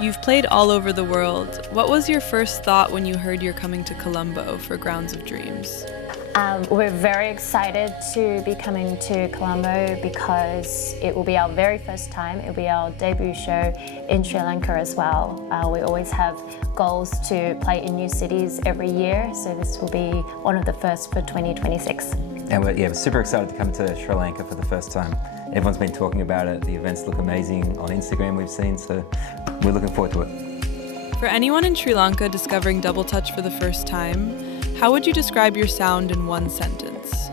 You've played all over the world. What was your first thought when you heard you're coming to Colombo for Grounds of Dreams? We're very excited to be coming to Colombo because it will be our very first time. It will be our debut show in Sri Lanka as well. We always have goals to play in new cities every year, so this will be one of the first for 2026. And we're super excited to come to Sri Lanka for the first time. Everyone's been talking about it. The events look amazing on Instagram we've seen, so we're looking forward to it. For anyone in Sri Lanka discovering Double Touch for the first time, how would you describe your sound in one sentence?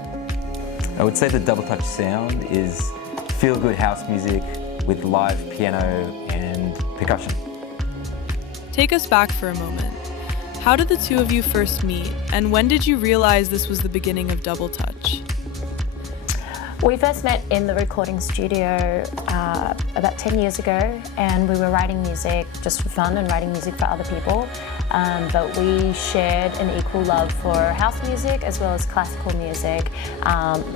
I would say the Double Touch sound is feel-good house music with live piano and percussion. Take us back for a moment. How did the two of you first meet, and when did you realize this was the beginning of Double Touch? We first met in the recording studio about 10 years ago, and we were writing music just for fun and writing music for other people. But we shared an equal love for house music as well as classical music.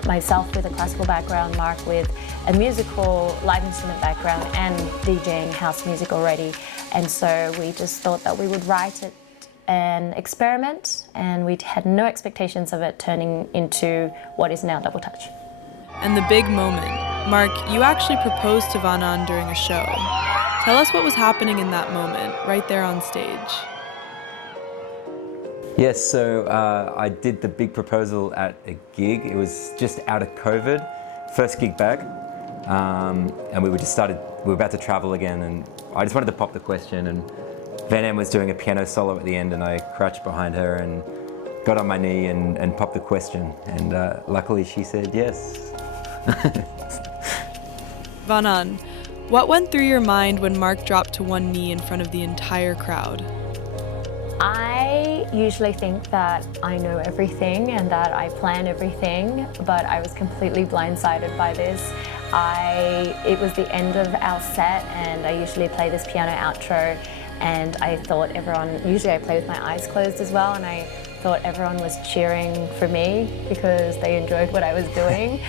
Myself with a classical background, Mark with a musical live instrument background and DJing house music already. And so we just thought that we would write it and experiment, and we had no expectations of it turning into what is now Double Touch. And the big moment. Mark, you actually proposed to Vanan during a show. Tell us what was happening in that moment, right there on stage. Yes, so I did the big proposal at a gig. It was just out of COVID, first gig back, and we were about to travel again, and I just wanted to pop the question, and Van Am was doing a piano solo at the end, and I crouched behind her and got on my knee and popped the question, and luckily she said yes. Vanan, what went through your mind when Mark dropped to one knee in front of the entire crowd? I usually think that I know everything and that I plan everything, but I was completely blindsided by this. It was the end of our set, and I usually play this piano outro, and I thought usually I play with my eyes closed as well, and I thought everyone was cheering for me because they enjoyed what I was doing.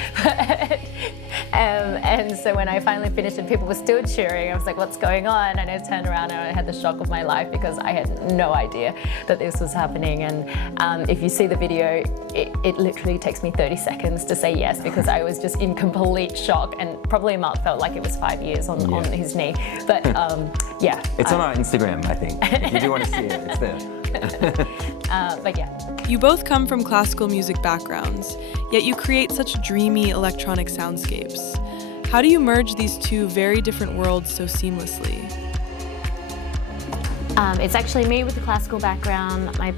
And so when I finally finished and people were still cheering, I was like, what's going on? And I turned around and I had the shock of my life because I had no idea that this was happening. And if you see the video, it literally takes me 30 seconds to say yes because I was just in complete shock, and probably Mark felt like it was 5 years on his knee. But yeah. It's on our Instagram, I think. If you do want to see it, it's there. But yeah. You both come from classical music backgrounds, yet you create such dreamy electronic soundscapes. How do you merge these two very different worlds so seamlessly? It's actually me with the classical background. My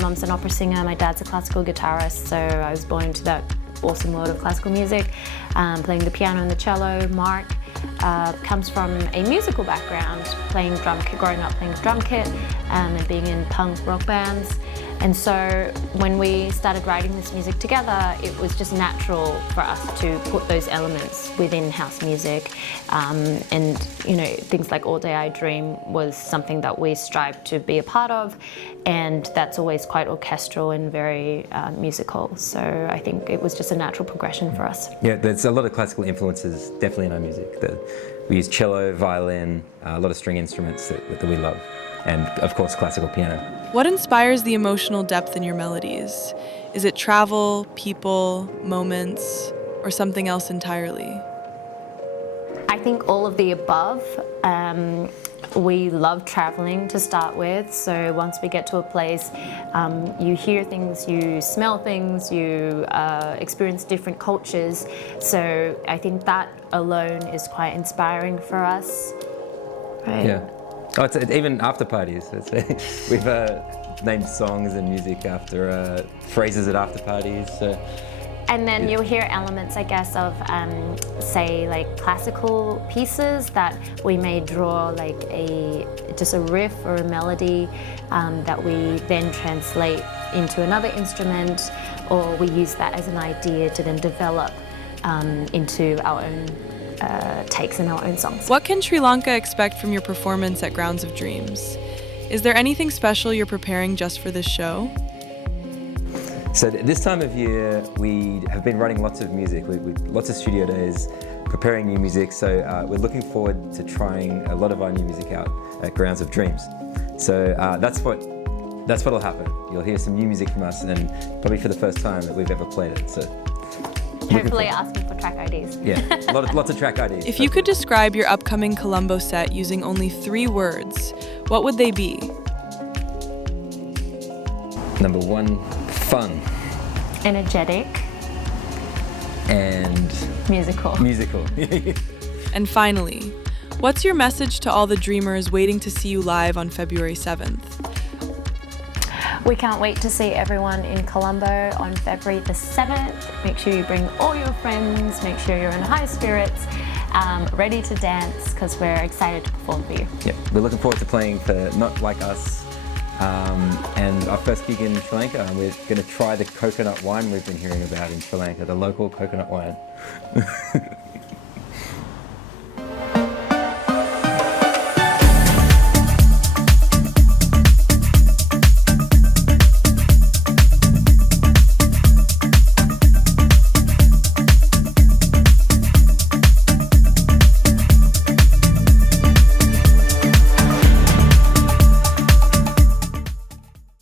mom's an opera singer, my dad's a classical guitarist, so I was born into that awesome world of classical music, playing the piano and the cello. Mark comes from a musical background, growing up playing drum kit and being in punk rock bands. And so when we started writing this music together, it was just natural for us to put those elements within house music. And things like All Day I Dream was something that we strived to be a part of, and that's always quite orchestral and very musical. So I think it was just a natural progression for us. Yeah, there's a lot of classical influences definitely in our music. We use cello, violin, a lot of string instruments that we love, and of course classical piano. What inspires the emotional depth in your melodies? Is it travel, people, moments, or something else entirely? I think all of the above. We love traveling to start with, so once we get to a place, you hear things, you smell things, you experience different cultures. So I think that alone is quite inspiring for us. Right? Yeah. Oh, it's even after parties. We've named songs and music after phrases at after parties. So. And then you'll hear elements, I guess, of say like classical pieces that we may draw like just a riff or a melody that we then translate into another instrument, or we use that as an idea to then develop into our own takes and our own songs. What can Sri Lanka expect from your performance at Grounds of Dreams? Is there anything special you're preparing just for this show? So this time of year, we have been writing lots of music, lots of studio days, preparing new music. So we're looking forwad to trying a lot of our new music out at Grounds of Dreams. So that's what'll happen. You'll hear some new music from us, and probably for the first time that we've ever played it. So Hopefully asking for track IDs. yeah, lots of track IDs. If you could describe your upcoming Colombo set using only 3 words, what would they be? Number 1, fun. Energetic. And Musical. And finally, what's your message to all the dreamers waiting to see you live on February 7th? We can't wait to see everyone in Colombo on February the 7th. Make sure you bring all your friends, make sure you're in high spirits, ready to dance, because we're excited to perform for you. Yeah, we're looking forward to playing for Not Like Us, and our first gig in Sri Lanka. We're going to try the coconut wine we've been hearing about in Sri Lanka, the local coconut wine.